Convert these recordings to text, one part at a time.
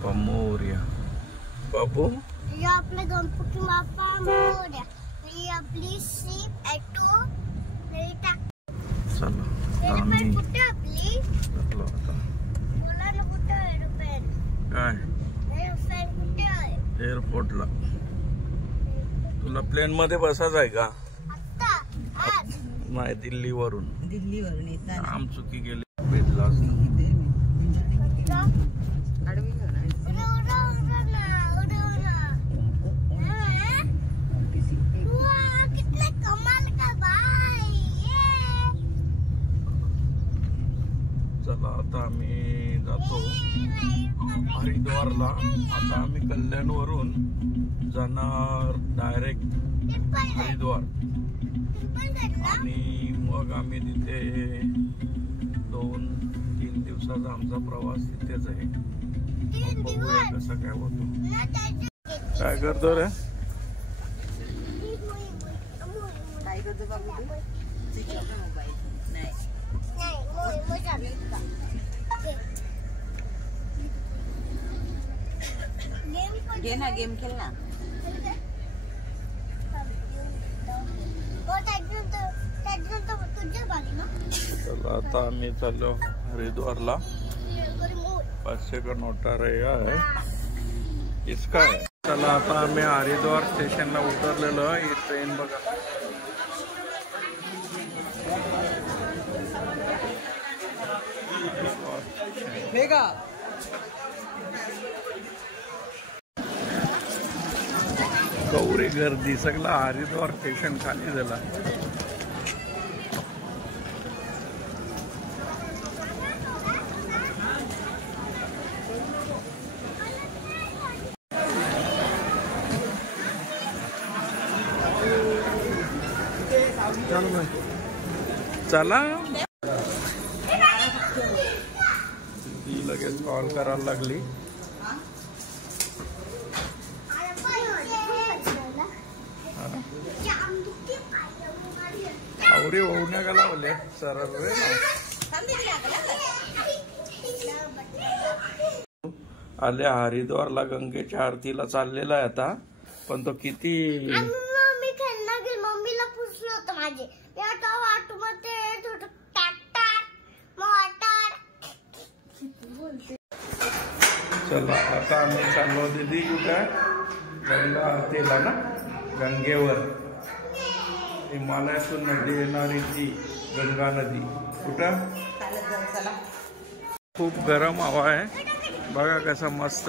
बाप्पा मोरया. बाबू ये आपले गणपती बाप्पा मोरया. ही आपली सीप ॲटो चला एरोप्लेन कुठे आपली आता बोला ना कुठे एरोप्लेन काय एरोप्लेन कुठे आहे एअरपोर्टला. तुला प्लेन मध्ये बसायचं आहे का? आता आज नाही दिल्लीवरून येतात. आम चुकी गेली भेटलाच चला आता आम्ही जातो हरिद्वारला. आता आम्ही कल्याणवरून जाणार डायरेक्ट हरिद्वार आणि मग आम्ही तिथे 2-3 दिवसाचा आमचा प्रवास तिथेच आहे. बघूया कसं काय होतो. काय करतो रे? काय करतो बाबू तू? मोबाईल नाही घे ना गेम खेळ ना. चला आता आम्ही चाललो हरिद्वारला. 500 का नोटा है इसका है. चला आता आम्ही हरिद्वार स्टेशनला उतरलेलो. ही ट्रेन बघा. गौरी गर्दी सगळा हरिद्वार स्टेशन खाली झाला. चला ती लगेच कॉल करायला लागली. आवरी होऊन का लावले सरळ रे आले हरिद्वारला. गंगेच्या आरतीला चाललेला आहे आता. पण तो किती मी खेळला गेलो. मम्मीला पुसलं होतं माझे. मी आता वाटूमध्ये चला आता आम्ही चाललो दिदी कुठं गंगा आरतीला ना गंगेवर. हिमालयातून नदी येणारी ती गंगा नदी. कुठं खूप गरम हवा आहे. बघा कसं मस्त.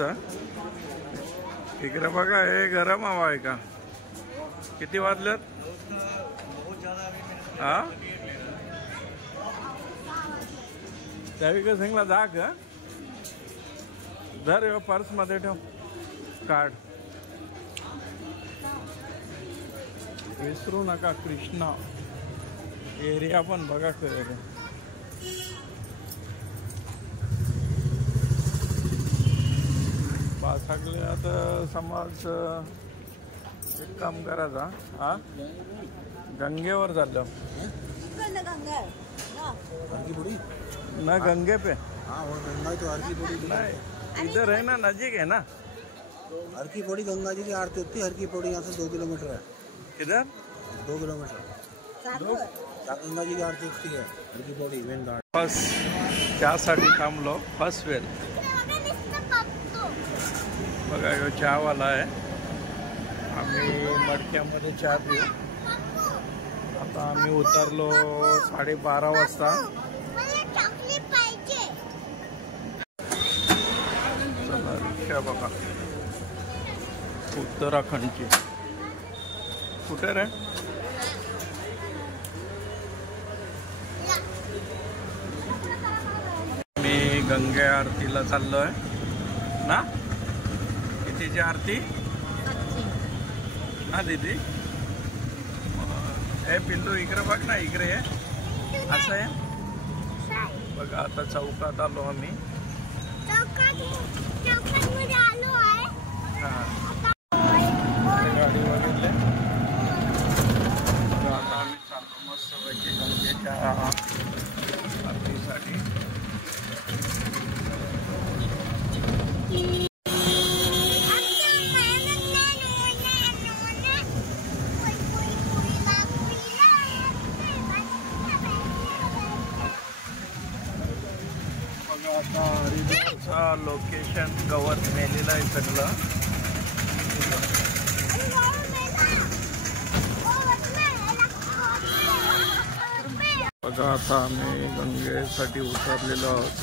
इकडे बघा हे गरम हवा आहे का? किती वाजल्यात? हा त्यावेळी का सांगला जा का धर पर्स मध्ये ठेव कार्ड. विसरू नका. कृष्णा एरिया पण बघा खरं. सगळे आता समाज एक काम करायचा. हा गंगेवर चाललो ना. गंगे पे नहीं इधर है ना, नजीक है ना. हर की पौड़ी गंगा जी की आरती होती है. हर की पौड़ी यहाँ से 2 किलोमीटर है. किधर 2 किलोमीटर गंगा जी की आरती होती है. हर की पौड़ी मेन घाट. बस त्यासाठी थांबलो. फर्स्ट वेल बघा ह्यो चहावाला आहे. आम्ही मडक्यामध्ये चहा पिऊ. आता आम्ही उतरलो 12:30 वाजता. चला रिक्षा बघा उत्तराखंडची. कुठे रे? मी गंगे आरतीला चाललोय ना. कितीची आरती ना दीदी? हे पिल्लू इकडे बघ ना. इकडे असं आहे बघा. आता चौकात आलो आम्ही. गाडी वगैरे आता आम्ही चाललो मस्त पैकी गंगेच्या आरतीसाठी. आता हरिद्वारचा लोकेशन गवत मेलेलं आहे सगळं. बघा आता आम्ही गंगेसाठी उतरलेलो आहोत.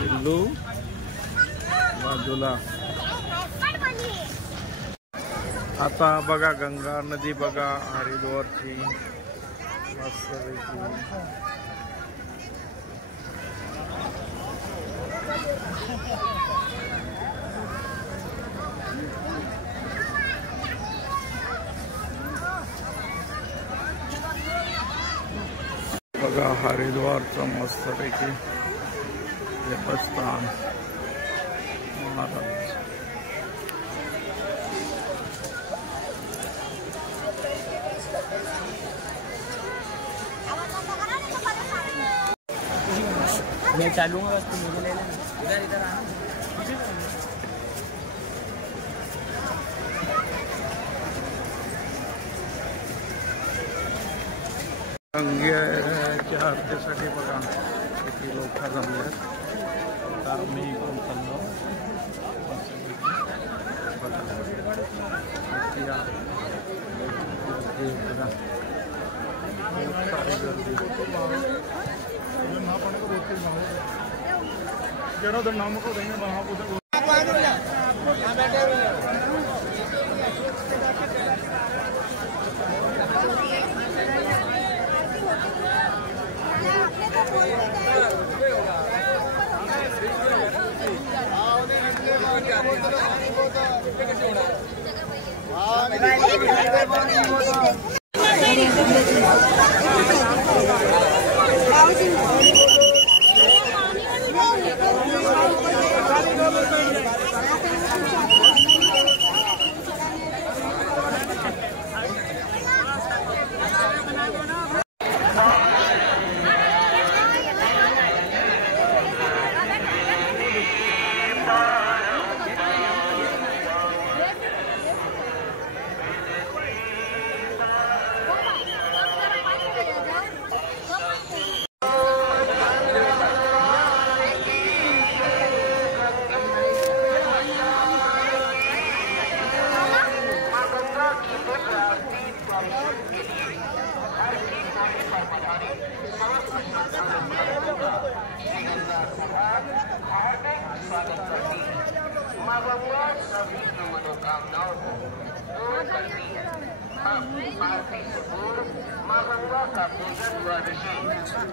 दिल्लू बाजूला. आता बघा गंगा नदी बघा हरिद्वारची मस्तपैकी. बघा हरिद्वारचं मस्तपैकी देवस्थान महाराज. मैं चालूंगा बस तुम मुझे ले लेना. इधर इधर आना. गंगेच्या आरतीसाठी बघा किती लोक जमले. तर मी इकडून चाललो. बघा सारी गर्दी. नाम को देंगे माँ गंगा का पूजन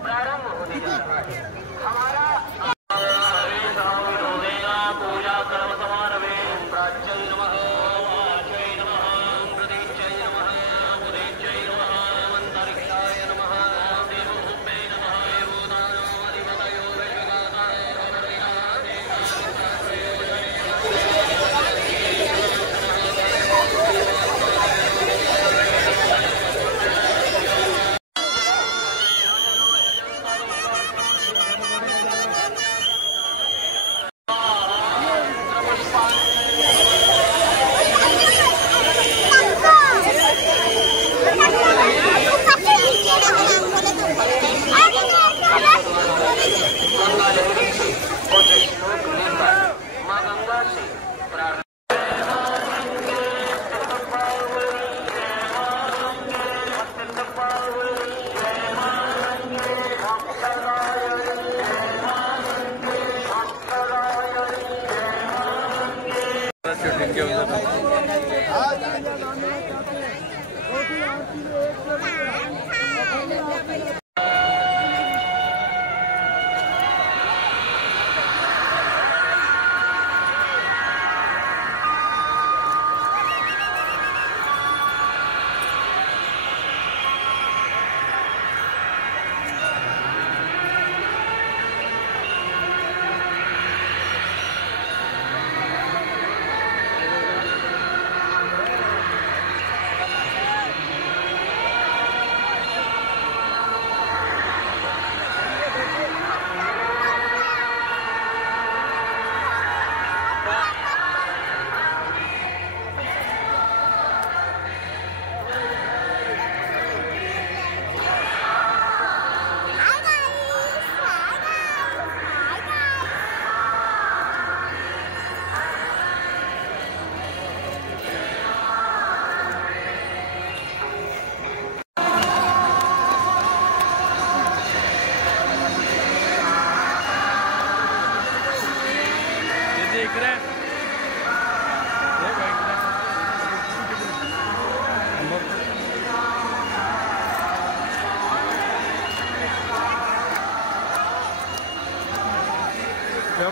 प्रारंभ होने जा रहा है. हमारा पूजा कर्म समारंभे प्राच्यै नमः, वाच्यै नमः, प्रतीच्यै नमः, उदीच्यै नमः, अंतरिक्षाय नमः, देवभूम्यै नमः, देवोदानाधिपतयो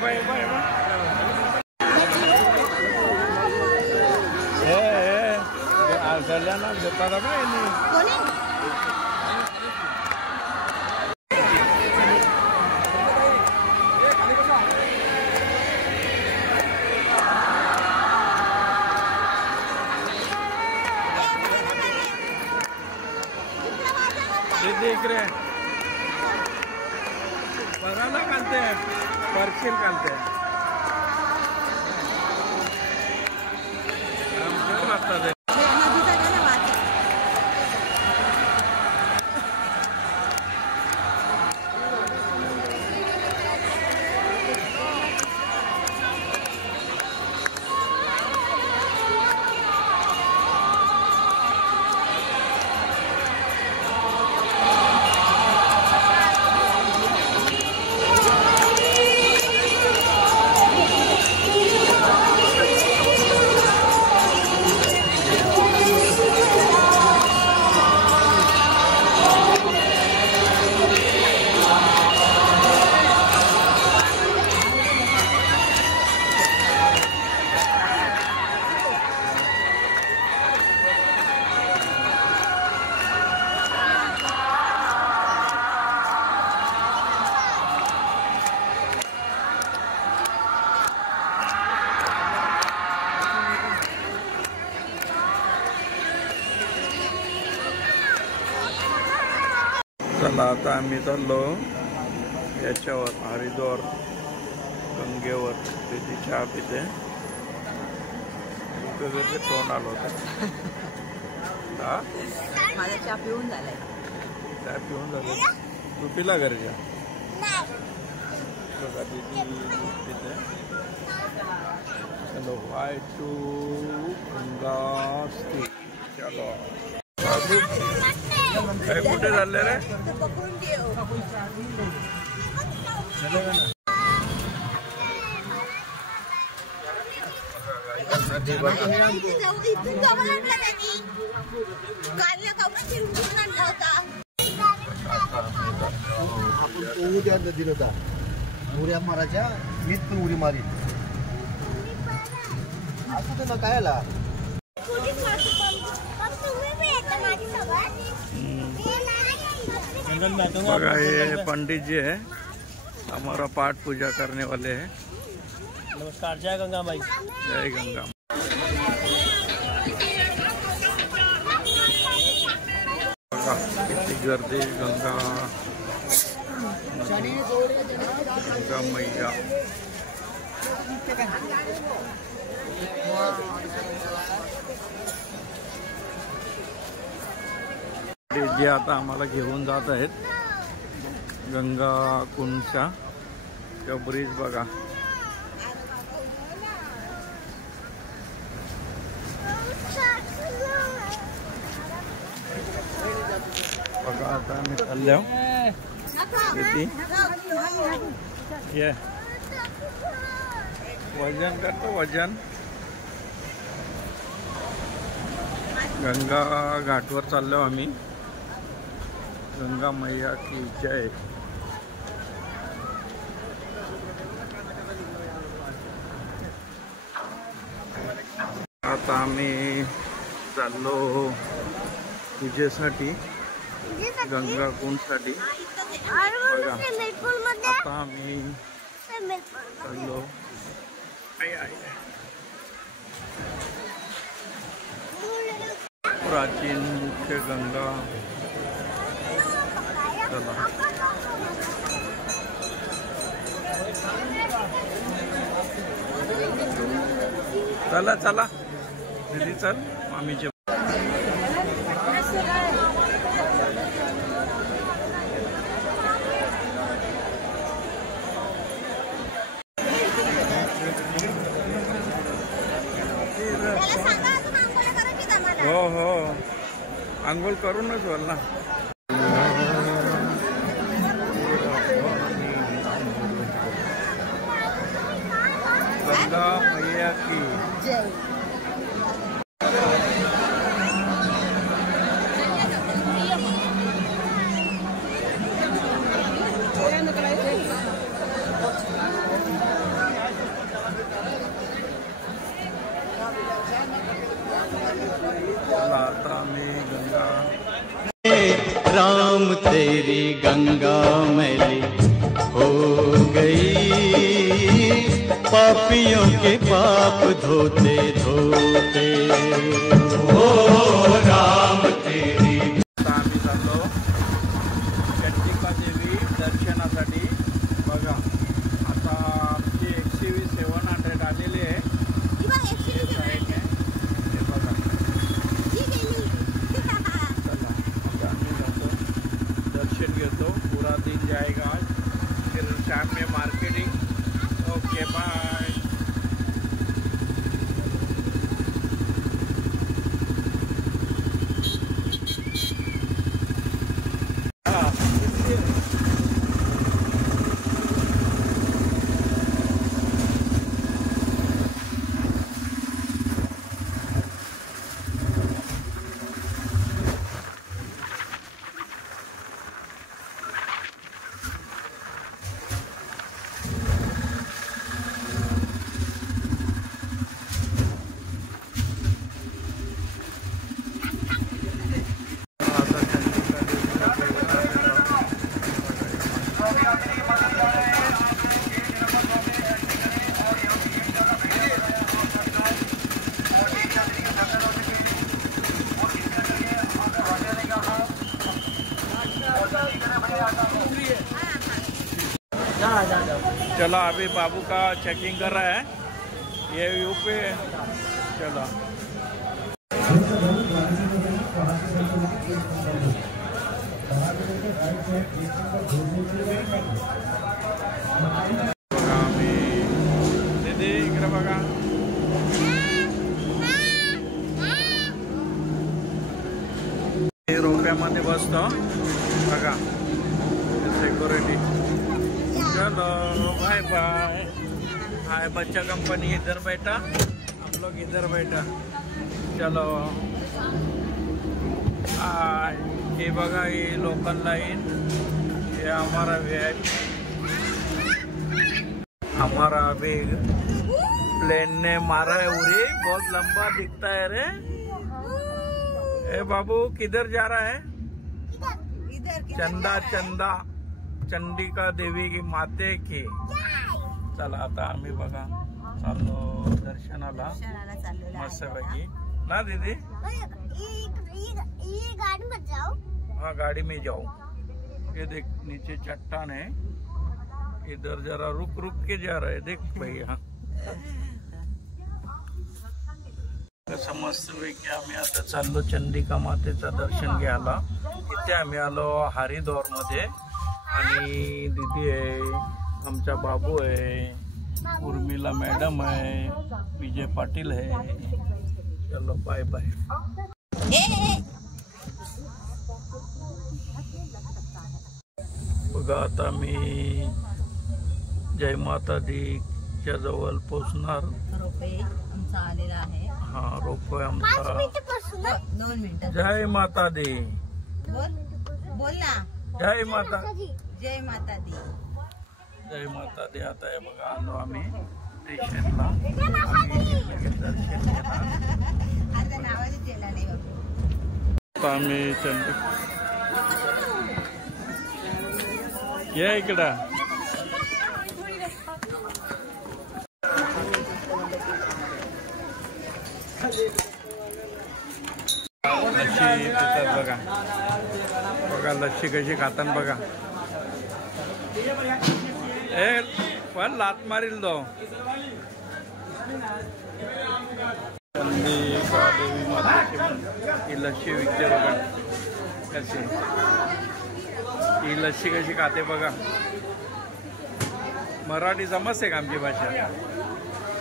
बाय बाय गल्याना घेताना बाय देख रे बघायला घालते पर्शिल घालते लागतात चला आता आम्ही चाललो याच्यावर हरिद्वार गंगेवर तिथे चहा पिते तोंड आलो होतं माझा चहा पिऊन झालाय चहा पिऊन झालं तू पिला घरच्या बघा तिथे पिते चलो वाय टू गंगा चलो कुठे चालले रे उद्या दिलं होता उड्या मारायच्या मीच पण उडी मारी असं तर काय आला बघा ये पंडित जी है हमारा पाठ पूजा करने वाले हैं। नमस्कार, जय गंगा माई। जय गंगा। कितनी गर्दी गंगा गंगा मैया जे आता आम्हाला घेऊन जात आहेत गंगा कुंडचा ब्रिज बघा बघा आता आम्ही चाललो किती ये वजन करतो वजन गंगा घाटवर चाललो आम्ही गंगा मैया की जय। आता आम्ही चाललो पूजेसाठी गंगा कुंडसाठी आता आम्ही चाललो प्राचीन मुख्य गंगा चला चला दीदी चल मामीचे हो हो आंघोळ करूनच बोल ना गंगा मैया की जय। तेरी गंगा मैली हो गई, पापियों के पाप धोते धोते। ओ राम तेरी। आम्ही जातो चंडिका देवी दर्शनासाठी। बघा आता आमची XUV 700 आलेली आहे। हे बघा चला आता आम्ही जातो, दर्शन घेतो। पूरा दिन जाएगा आज, फिर शाम में मार्केटिंग। Okay bye. चलो अभी बाबू का चेकिंग कर रहा है ये व्यू पे। चलो दीदी इकडे बघा। रुपयामध्ये बसतो बघा सिक्युरिटी। चलो बाय बाय। हाय बच्चा कंपनी इधर बैठा, हम लोग इधर बैठा। चलो हाय। ये बघा ये लोकल लाइन, ये हमारा VIP। हमारा अभी प्लेन ने मारा है उड़ी, बहुत लंबा दिखता है रे। ए बाबू किधर जा रहा है? चंदा चंदा चंडिका देवी की माते की। चला आता आम्ही बघा चाललो दर्शनाला मस्तपैकी ना दीदी। ये गाड़ी में जाओ। हाँ गाड़ी में जाओ। ये देख नीचे चट्टान है, इधर जरा रुक रुक के जा रहा है देख भैया। मस्तपैकी आम्ही आता चाललो चंडिका मातेचं दर्शन घ्यायला। इथे आम्ही आलो हरिद्वार मध्ये आणि दीदी आहे, आमचा बाबू आहे, उर्मिला मॅडम आहे, विजय पाटील आहे। चलो बाय बाय। बघा आता मी जय माता दीच्या जवळ पोहोचणार। रोपे आमचा आलेला आहे। हा रोपवे आमचा 2 मिनिटं। जय माता दी। बोल ना। जय माता। जय माता दी। जय माता दी। आता आहे बघा आलो आम्ही स्टेशनला, दर्शन घेणार। आता नावाचं केला नाही बाबू। आता आम्ही या इकडं लस्सी पितात बघा। बघा लस्सी कशी खातात बघा। ए पण लात मारील तो। चंडिका देवी मातेची ही लस्सी विकते बघा कशी। ही लस्सी कशी खाते बघा। मराठी समजते का आमची भाषा?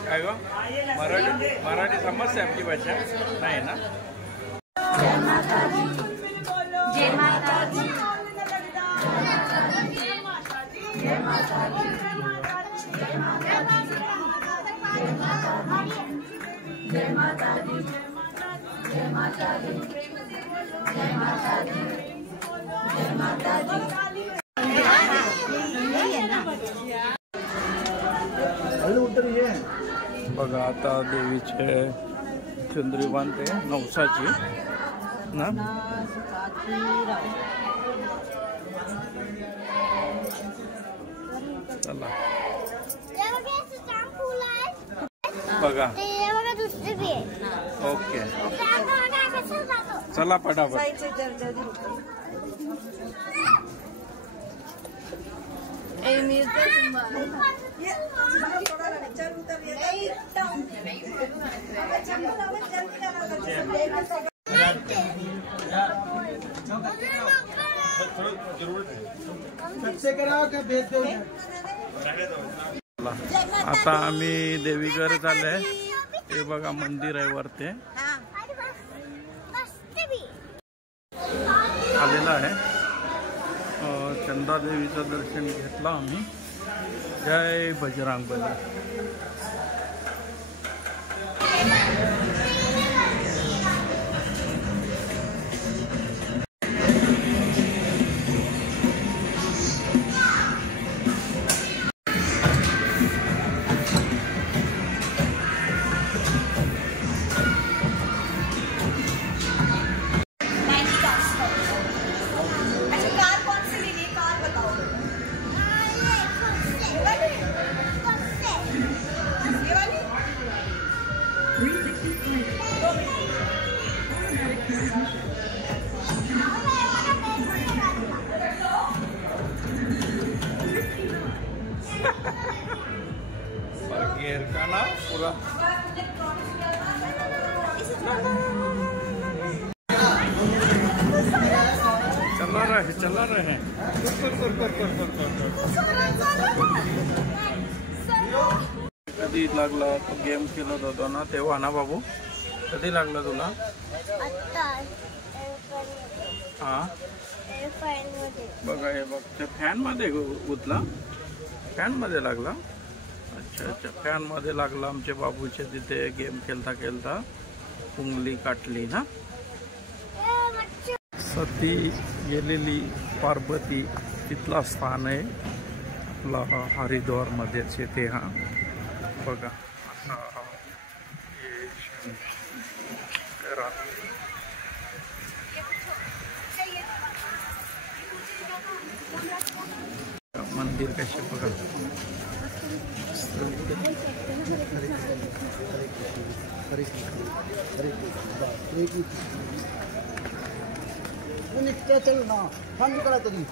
काय गो मराठी समजते आमची भाषा? नाही ना। जय माता दी। जय माता दी। जय माता दी। जय माता दी। जय माता दी। जय माता दी। जय माता दी। जय माता दी। जय माता दी। बघा आता देवीचे चंद्री बांधते नवसाची ना। बघा. ते बघा दुसरी बी आहे. ओके ते आता बघा कसं जातो. चला पटापट. जायचं जर आता आम्ही देवीघर चाललंय. हे बघा मंदिर आहे वरते आलेला आहे. चंदा देवीचं दर्शन घेतलं आम्ही. जय बजरंगबली. घेर का ना पूरा चला रहे हैं. कधी लागला तो गेम खेळत होतो ना तेव्हा ना बाबू. कधी लागला तुला? हा बघा हे बघ ते फॅन मध्ये गुतला. फॅन मध्ये लागला. अच्छा अच्छा फॅन मध्ये लागला. आमचे बाबूचे तिथे गेम खेळता खेळता उंगली काटली ना. सती गेलेली पार्वती तिथला स्थान आहे आपला हरिद्वार मध्येच येते. हा बघा मंदिर कसे बघा. चल ना थांब करा तरी.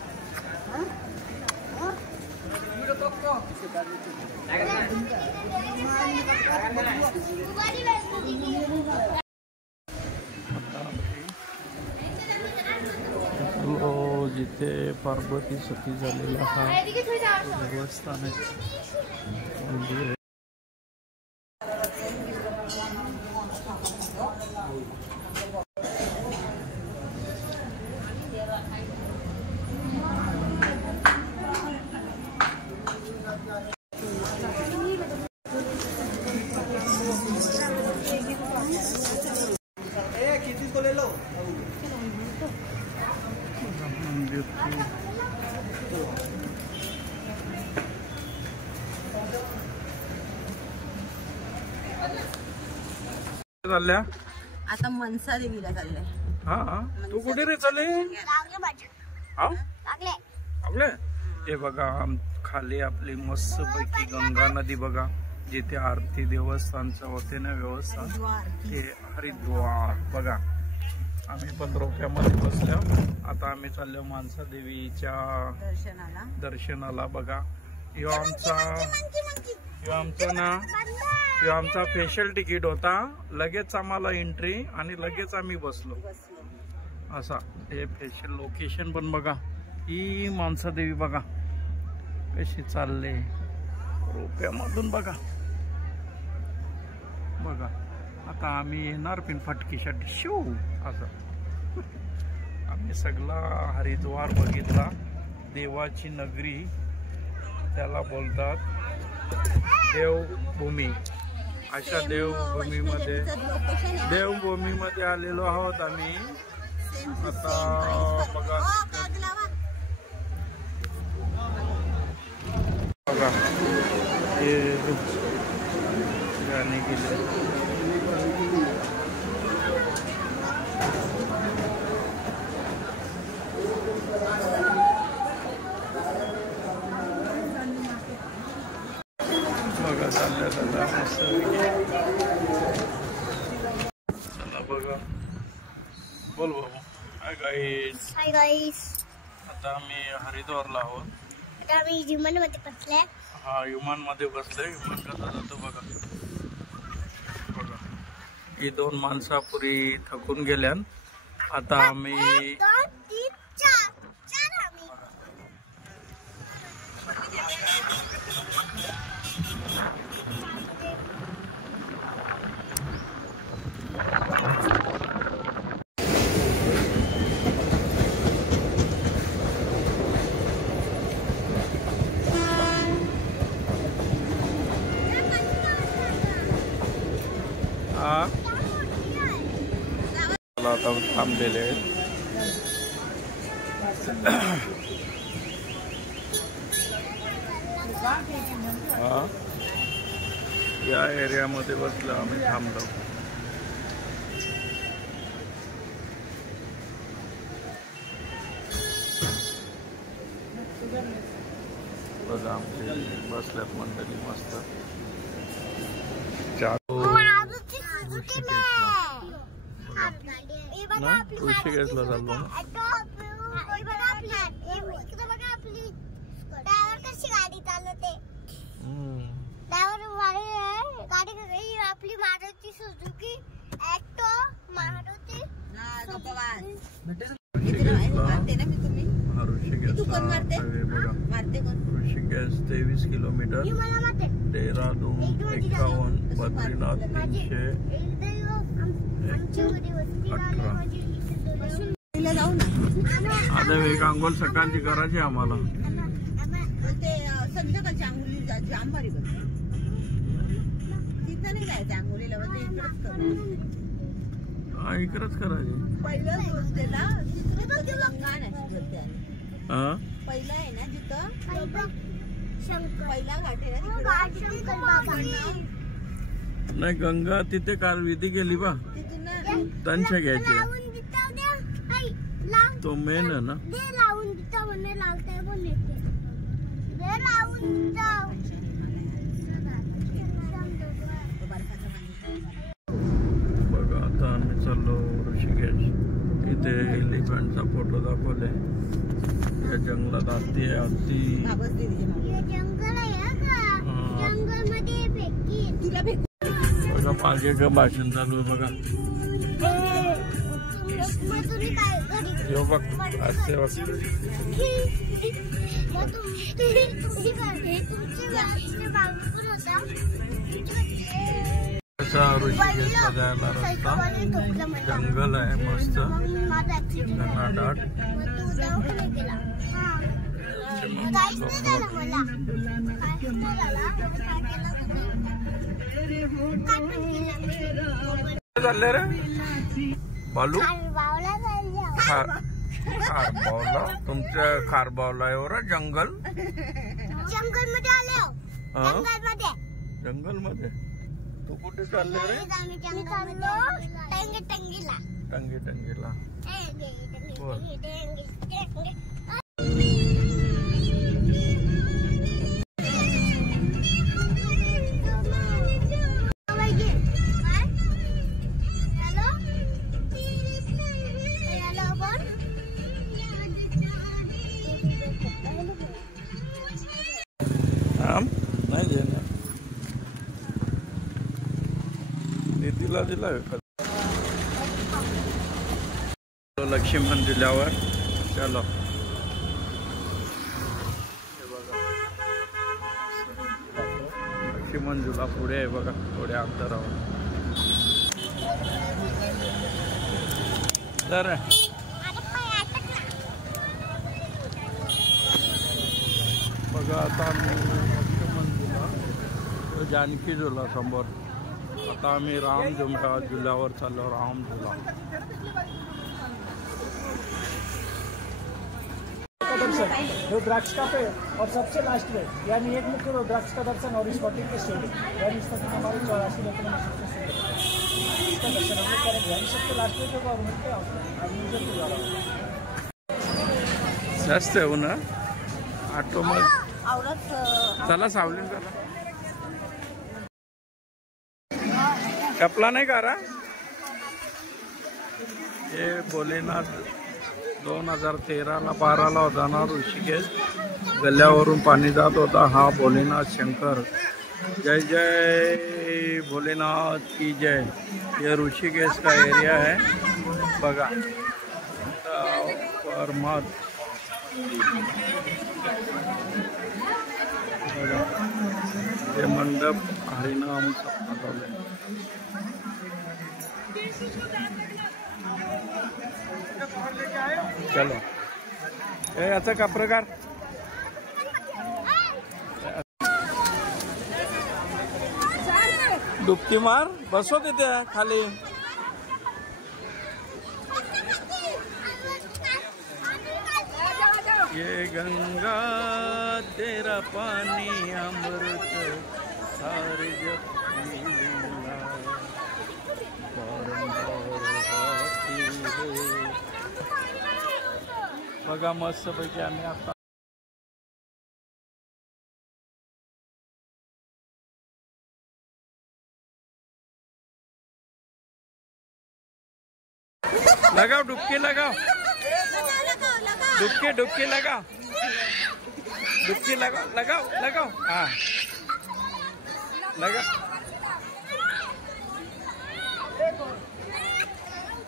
जिथे पार्वती सती झालेला हा देवस्थान आहे. मंदिर आहे. चालल्या आता मनसा देवीला चाललंय. हा तू कुठे रे चालले? हा आपले हे बघा खाली आपली मस्त पैकी गंगा नदी बघा. जिथे आरती देवस्थानचं होते ना व्यवस्था ते हरिद्वार बघा. आम्ही पण रोक्यामध्ये बसलो. आता आम्ही चाललो मानसा देवीच्या दर्शनाला बघा. यो आमचा स्पेशल तिकीट होता. लगेच आम्हाला एंट्री आणि लगेच आम्ही बसलो. असा हे स्पेशल लोकेशन पण बघा. ही मानसा देवी बघा कशी चालले रोप्यामधून बघा. बघा आता आम्ही येणार पिन फटकीसाठी शिव असं. आम्ही सगळा हरिद्वार बघितला. देवाची नगरी त्याला बोलतात. देवभूमी. अशा देवभूमीमध्ये आलेलो आहोत आम्ही. आता बघा बघा हे गाणे गेले. बघा चालल्या मस्त गाईस, हाय गाईस. आता आम्ही हरिद्वारला आहोत. आता आम्ही विमानामध्ये बसले. हा, विमानमध्ये बसले. विमान कसा जातो बघा. ही 2 माणसं पुरी थकून गेल्यान. आता आम्ही 1 2 3 4 आम्ही. आता थांबलेले आहेत. या एरियामध्ये बसलो आम्ही, थांबलो. बघा आमचे बसल्यात मंडळी मस्त. ऋषिकेशला चाललो ना. गाडी चालवते. गाडी आपली मारुती सुझुकी ॲक्टो मारुती. ऋषिकेश 23 किलोमीटर, देहरादून 51, बद्रीनाथ 318. आता एक अंघोळ सकाळची करायची आम्हाला. संध्याकाळची आंघोळी जांभारी तिथं नाही जायचं आंघोळीला. इकडंच करायची. पहिलं दिला गंगा पहिला आहे ना जिथं पहिला घाट आहे ना. नाही, गंगा तिथे काल विधी केली बा. त्यांच्या घ्यायची तो मेन आहे ना. बघा आता आम्ही चाललो ऋषिकेश. इथे एलिफंटचा फोटो दाखवले. या जंगलात हत्ती आहे. हत्ती बघा. मागे का भाषण चालू आहे बघा. बघ असते बघ. ऋषिकेशला जायला रस्ता. जंगल आहे मस्त, घनदाट. चालले रे बालू. खारबावला, तुमच्या खारबावला एवढं जंगल. मध्ये आले. जंगल मध्ये तू कुठे चालले रे? टंगीला. नाही देणार. निधीला दिला लक्ष्मण दिल्यावर. चलो लक्ष्मण झुला पुढे आहे बघा, थोड्या अंतरावर. तर बघा आता आम्ही लक्ष्मण झुला, जानकी झुला समोर. आता आम्ही राम झुल्यावर चाललो. राम झुला जो द्राक्ष का पेड़ और सबसे लास्ट में यानी एक मुख्य द्राक्ष का दर्शन और इस होटल के स्टेडियम यानी इस तक हमारे 84 मीटर में इसका दर्शन हम लोग करेंगे. यानी सबसे लास्ट में जो गवर्नमेंट के म्यूजियम को जा रहा है. जास्त आहे हो ना ऑटो मध्ये. चला सावलीन चला. कपला नाही करा. हे भोलेनाथ 2013ला 12ला होता ना ऋषिकेश. गल्ल्यावरून पाणी जात होता. हा भोलेनाथ शंकर. जय जय भोलेनाथ की जय. ये ऋषिकेश का एरिया है बघा. परमात्मा ये मंडप हरिनाम सप्ताह चालू आहे. चलो हे याचा का प्रकार. डुबकी मार. बसो तिथे खाली. ये गंगा तेरा पानी अमृत सारे जग लीला बघा मस्त पैकी आम्ही आता लगाओ. डुबकी लगाओ. डुबकी डुबकी लगाओ. डुबकी लगाओ. लगाओ लगाओ. हाँ लगा.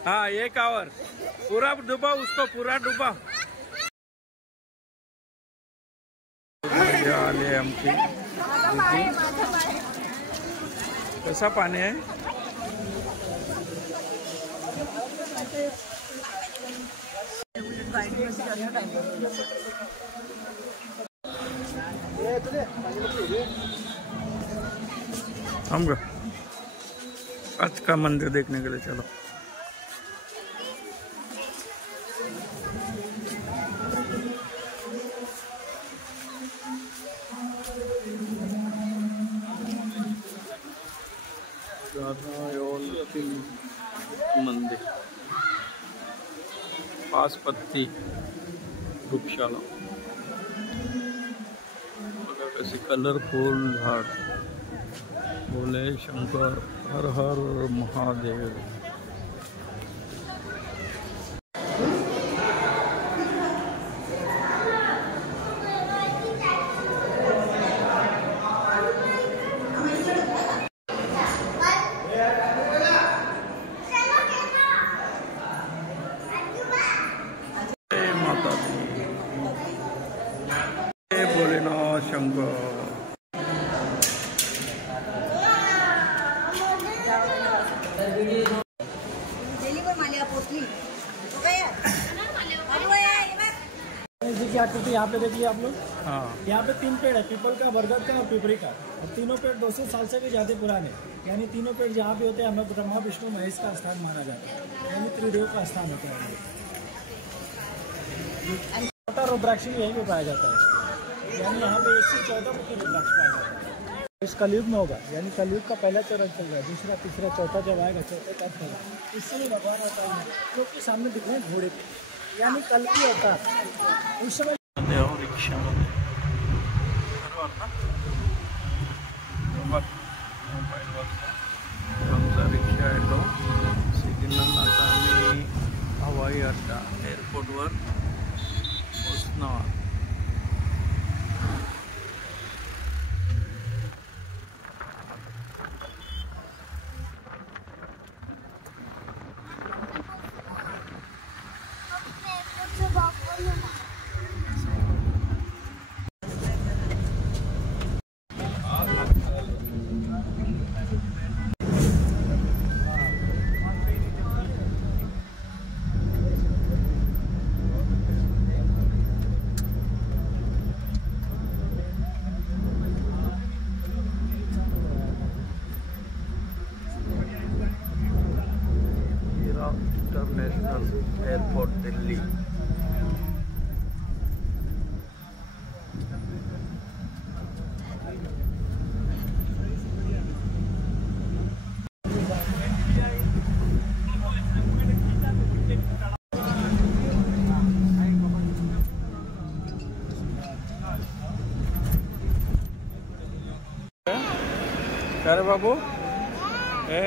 हाँ एक आवर पूरा डुबा उसको. पूरा डुबा. आले आमची. कसा पाणी आहे. हम आज का मंदिर देखने के लिए चलो. मंदिर पाचपत्ती वृक्षाला बघा कशी कलरफुल झाड. भोले शंकर हर हर महादेव. माता दी भोलेनाथ शंकर. क्योंकि यहाँ पे देखिए आप लोग. हाँ यहाँ पे 3 पेड़ है. पीपल का, बरगद का और पिपरी का. और तीनों पेड़ 200 साल से भी ज़्यादा पुराने. यानी तीनों पेड़ जहाँ पे होते हैं हमें ब्रह्मा विष्णु महेश का स्थान माना जाता है. यानी त्रिदेव का स्थान होता है. छोटा रुद्राक्ष भी यहीं पे पाया जाता है. यानी यहाँ पे 1 से 14 मुख्य रुद्राक्ष पाया जाता है. इस कलयुग में होगा. यानी कलयुग का पहला चरण चल रहा है. दूसरा, तीसरा, चौथा जब आएगा चौथे का होगा. इससे भी भगवान आता है क्योंकि सामने दिख रहे हैं घोड़े पे. यानी कल की अवतार उस समय रिक्षामध्ये आमचा रिक्षा आहे तो सिग्नल. आता आम्ही हवाई अड्डा एअरपोर्टवर पोचणार. International airport Delhi. क्या रे बाबू हे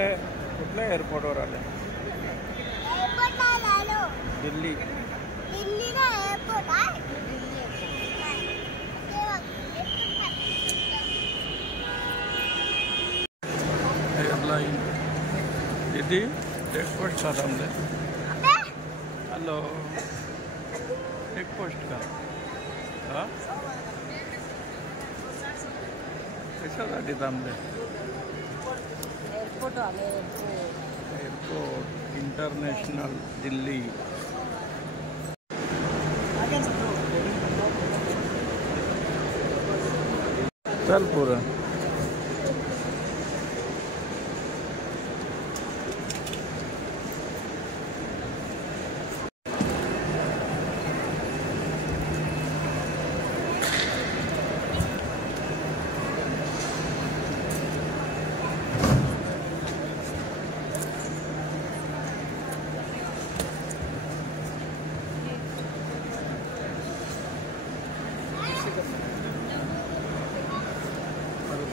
कुठल्या एअरपोर्टवर आले. एअरपोर्टला आलो. दिल्ली. दिल्ली लाइन दीदी चेक पोस्ट का थांबले हॅलो चेक पोस्ट का हा कशासाठी थांबले एअरपोर्ट इंटरनॅशनल दिल्ली चल पूरा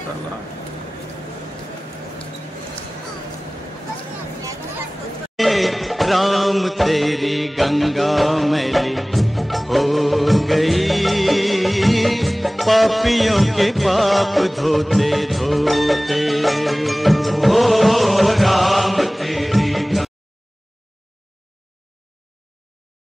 चला राम तेरी गंगा मैली हो गई पापियों के पाप धोते धोते। ओ राम तेरी